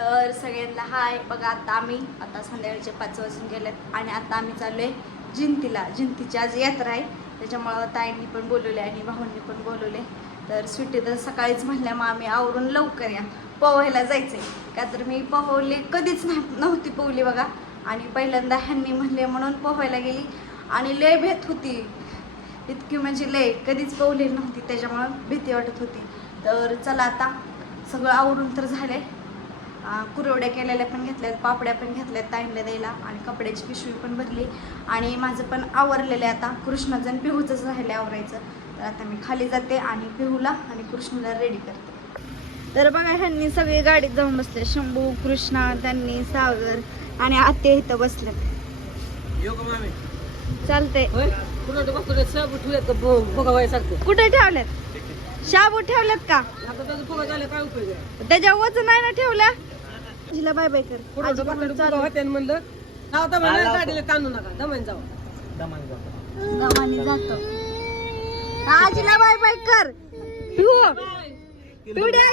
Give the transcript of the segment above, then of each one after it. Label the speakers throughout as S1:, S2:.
S1: तर सगळ्यांना हाय. बघा आता आम्ही आता संध्याकाळचे पाच वाजून गेलेत आणि आता आम्ही चाललोय जिंतीला. जिंतीची आज यात्रा आहे. त्याच्यामुळं ताईंनी पण बोलवले आणि भाऊंनी पण बोलवले तर सुट्टी तर सकाळीच म्हणल्या मग आम्ही आवरून लवकर या. पोहायला जायचंय. का तर मी पोहवले कधीच नाही नव्हती पोहली बघा. आणि पहिल्यांदा ह्यांनी म्हणले म्हणून पोहायला गेली. आणि लय भेत होती. इतकी म्हणजे लय कधीच पोहली नव्हती. त्याच्यामुळं भीती वाटत होती. तर चला आता सगळं आवरून तर झाले कुरवड्या केलेल्या पण घेतल्यात पापड्या पण घेतल्यात ताईंला द्यायला आणि कपड्याची पिशवी पण भरली. आणि माझं पण आवरलेलं आहे आता. कृष्णाचं आणि पिहूचंच राहिले आवरायचं. तर आता मी खाली जाते आणि पिहूला आणि कृष्णाला रेडी करते. तर बघा ह्यांनी सगळे गाडीत जाऊन बसले. शंभू कृष्णा त्यांनी सागर आणि आत्या इथं
S2: मामी?
S1: चालते
S2: ठेवलेत
S1: कुठे ठेवल्यात? शाबू ठेवल्यात का?
S2: आहे?
S1: त्याच्या वजन नाही ना ठेवल्या आजीला बाय बाय कर. आजी
S2: म्हणलं गाडीला ताणू नका जाऊ.
S1: दमाने जातो. आजीला बाय बाय कर.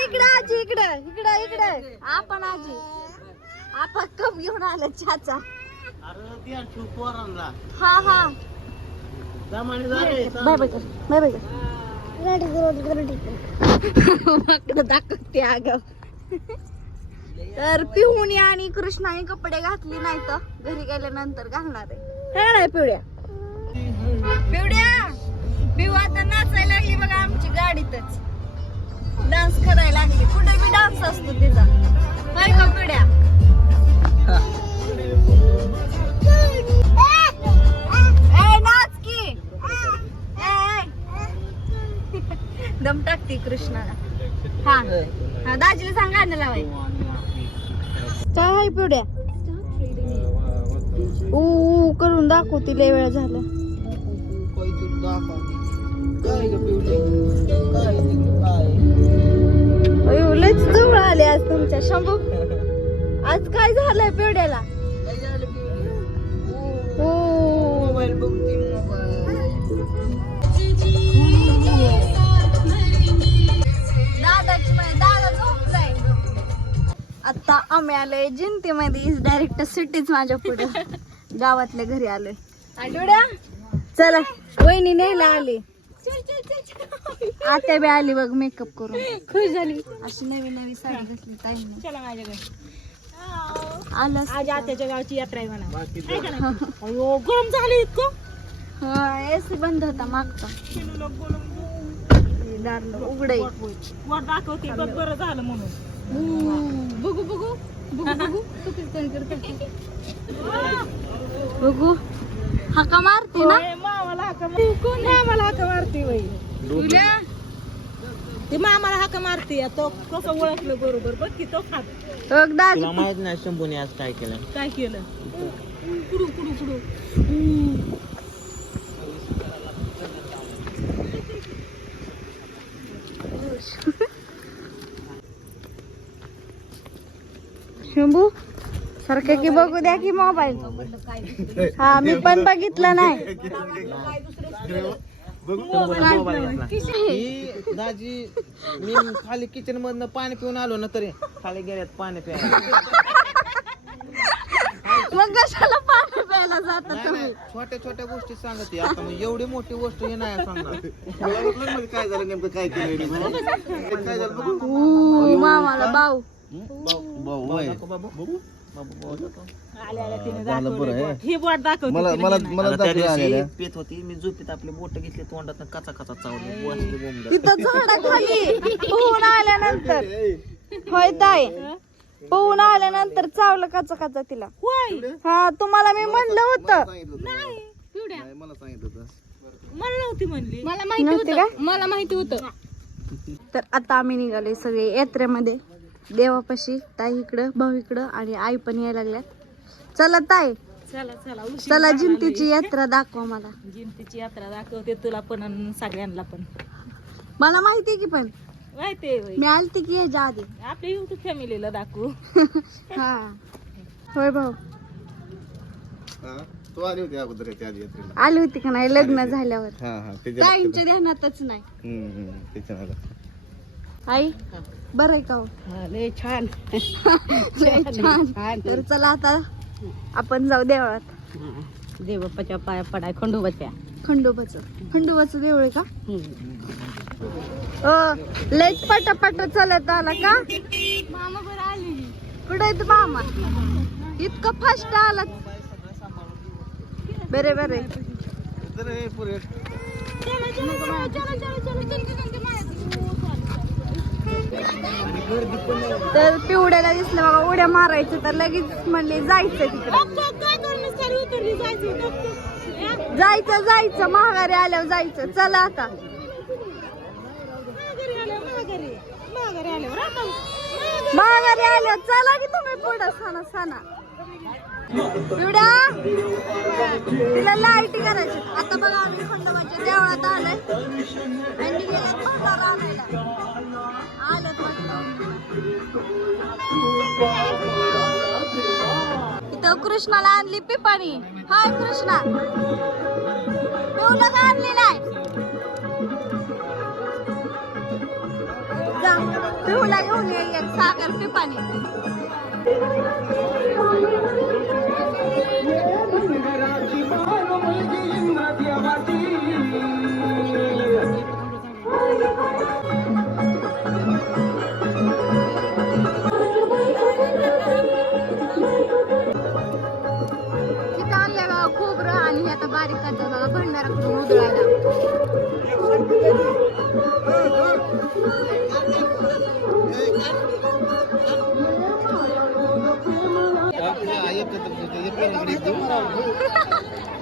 S1: इकडे आजी इकडे इकडे इकडे. आपण आजी. आपण कप घेऊन आले चहाचा हा हा. बाय बाय कर बाय बाय कर. दाखवते आगाव तर पिहूनी आणि कृष्णाने कपडे घातली नाही तर घरी गेल्यानंतर घालणार आहे. काय नाही पिवड्या पिवड्या पिऊ आता नाचायला लागली बघा आमची गाडीतच. डान्स करायला लागली. कुठे बी डान्स असतो तिचा. काय का पिवड्या नाच की. दम टाकते कृष्णाला. हा. हा दाजीला सांग गाणं लावाय काय आहे पिवड्या? ऊ ऊ करून दाखवते लय वेळ झालं. अयो लयच जवळ आले आज तुमच्या शंभू. आज काय झालंय पिवड्याला? ओ दादाची आता आम्ही आलोय जिंतीमध्ये. डायरेक्ट सिटीच माझ्या पुढे. गावातल्या घरी आलोय. आठवड्या? चला वहिनी न्यायला आली. आता बी आली बघ मेकअप करून. खुश झाली. अशी नवी नवी साडी घातली ताईने.
S2: चला माझ्याकडे.
S1: आलं
S2: आज आत्याच्या गावची यात्रा आहे म्हणा. अयो गरम झाले इतकं.
S1: एसी बंद होता मागचा.
S2: वर दाखवते बघ बरं झालं म्हणून.
S1: बघू बघू बघू बघू. तू किती करते? बघू. हाका मारते ना?
S2: मामाला हाका मारते कोण मामाला हाका मारते बाई?
S1: तुला?
S2: ते मामाला हाका मारते तो कसं ओळखलं बरोबर? बघ की तो खात
S3: तुला माहीत नाही शंभूने आज काय केलं.
S2: काय केलं? कुडू कुडू कुडू
S1: शंभू सारखं की बघू द्या की मोबाईल. हा मी पण बघितलं नाही.
S3: ही दाजी मी खाली किचन मधनं पाणी पिऊन आलो ना तरी खाली गेल्यात पाणी प्यायला
S1: मग कशाला पाणी प्यायला जाता तुम्ही?
S3: छोट्या छोट्या गोष्टी सांगते आता मग एवढी मोठी गोष्ट हे नाही सांगणार.
S4: काय झालं नेमकं? काय केलं? काय झालं बघू
S1: ऊ, मामाला बाऊ
S4: भाऊ. होय.
S3: नको बाबू. बाबू बाबू नको.
S2: आल्या आल्या तिने
S4: झालं बरं
S2: दाखवली
S4: आहे.
S2: बोट. ही बोट दाखवते
S4: मला
S2: तिने
S4: मला
S2: की नाही.
S4: मला
S3: आता त्या
S4: दाखवलं
S3: दिवशी
S4: आलेलं.
S3: पेत होती मी झोपेत आपले बोट घेतले तोंडात कचा कचा चावली.
S1: तिथं झाडाखाली पोहून आल्यानंतर. होय ताई. पोहून आल्यानंतर चावलं काचा काचा तिला.
S2: होय.
S1: हा तुम्हाला मी म्हणलं होतं.
S2: पिवड्या.
S4: नाही, मला सांगितलं होतं.
S2: मला नव्हती म्हणली. मला
S1: नव्हती का?
S2: मला माहिती होतं.
S1: तर आता आम्ही निघाले सगळे यात्रेमध्ये. देवापाशी ताई इकडं भाऊ इकडं आणि आई पण यायला लागल्यात. चला ताई.
S2: चला चला उशीर
S1: चला
S2: झाला
S1: जिंतीची यात्रा दाखवा मला.
S2: जिंतीची यात्रा दाखवते तुला पण आणि सगळ्यांना पण.
S1: मला माहिती आहे की पण.
S2: माहिती आहे बाई.
S1: मी आलते की याच्या आधी.
S2: आपल्या युट्यूब फॅमिलीला दाखवू.
S1: हा. होय भाऊ.
S4: हा? तू आली होती अगोदर याच्या आधी यात्रेला?
S1: आली होती का नाही? लग्न झाल्यावर.
S4: हा हा त्याच्या
S1: ताईंच्या ध्यानातच नाही.
S4: हम्म, हम्म, त्याच्या नादात.
S1: आई? बरं आहे का हो?
S2: लय छान
S1: लय छान तर चला आता आपण जाऊ देवळात
S2: देवप्पाच्या पाया पडाय खंडोबाच्या
S1: खंडोबाचं खंडोबाचं देऊळ आहे का अ लयच पटापट चालत आला का
S2: मामा बरं आली
S1: कुठे आहेत मामा इतकं फास्ट आलात बरे बरे
S4: हे पुरे
S1: तर पिवड्याला दिसलं बघा उड्या मारायचं तर लगेच म्हणले जायचं तिकडे. जायचं जायचं महागारी आल्यावर जायचं. चला आता. महागारी आल्यावर चला की तुम्ही पुढं सणा सणा. पिवड्या तिला लाईटी करायची. आता बघा आम्ही खंडोबाच्या देवळात आलोय. आणि आणायला. इथं कृष्णाला आणली पिपाणी. हाय कृष्णा. पिवलं का आणली नाही पिवला घेऊन ये एक साखर पिपाणी. आणि हे आता बारीक करतात बघा भंडारा करून उधळायला.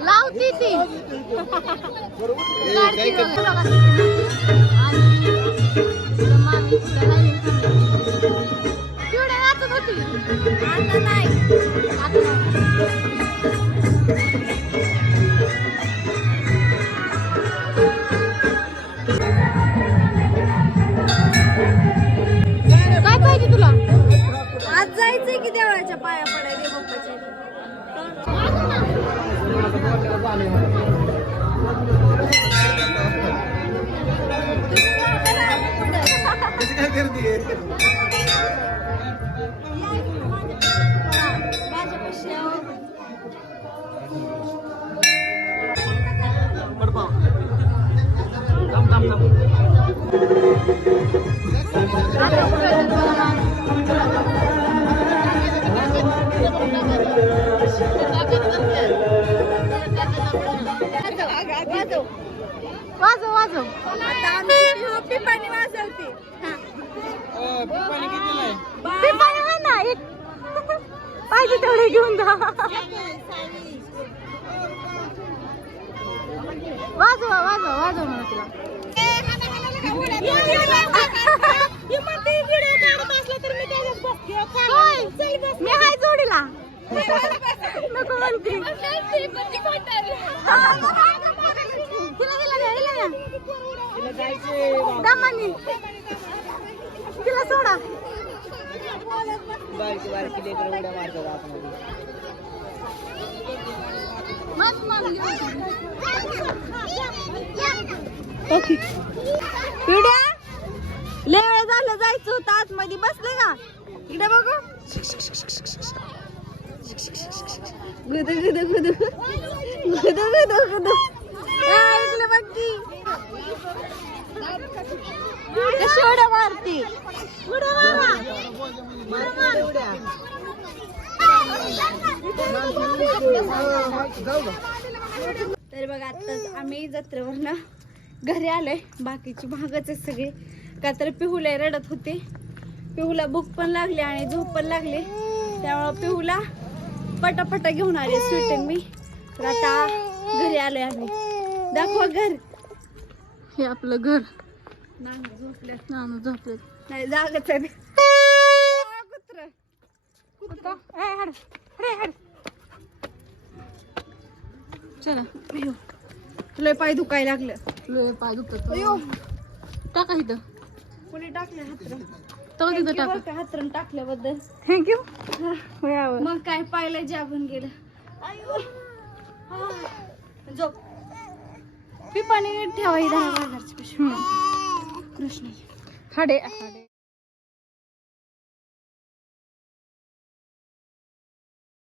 S1: लावती ती. आणि होती. आज जायचंय की देवळाच्या पाया पडायला बाप्पाचे
S4: कशी काय करते
S1: माझ्यापाशी वाजव वाजव वाजव आता आमची पिपाणी वाजवते पिपाणी ना एक पाहिजे तेवढे घेऊन जा वाजवा वाजवा वाजव म्हणा तुला. मी हाय जोडीला नको म्हणते तिला दिला द्या, दिला द्या. दमानी. तिला सोडा मस्त मागली पिढ्या लय वेळ झालं जायचं होतं आतमध्ये बसले का इकडे बघू गुद गुद गुद गुद गुद गुद ऐकलं बघ ती कशी उड्या मारती उड्या मारा उड्या मार. तर बघा आता आम्ही जत्रेवरनं घरी आलोय. बाकीची भागच आहेत सगळे. का तर पिहूला रडत होते. पिहूला भूक पण लागली आणि झोप पण लागली. त्यामुळं पिहूला पटापटा घेऊन आले स्वीट मी. तर आता घरी आलोय आम्ही. दाखवा घर. हे आपलं घर. नानू झोपल्यात नानू झोपल्यात नाही जागच आहे कुत्र. कुत्र. हड. चला. लय पाय दुखायला लागलं. लय पाय दुखत टाका इथं. कोणी टाकलं हातरं तो तिथं टाका. हातरून टाकल्याबद्दल. थँक्यू मग काय पाहिलं जाबून गेलं. हा. झोप. पिपाणी नीट ठेवा ही दहा बाजारची कृष्ण. हाडे हाडे.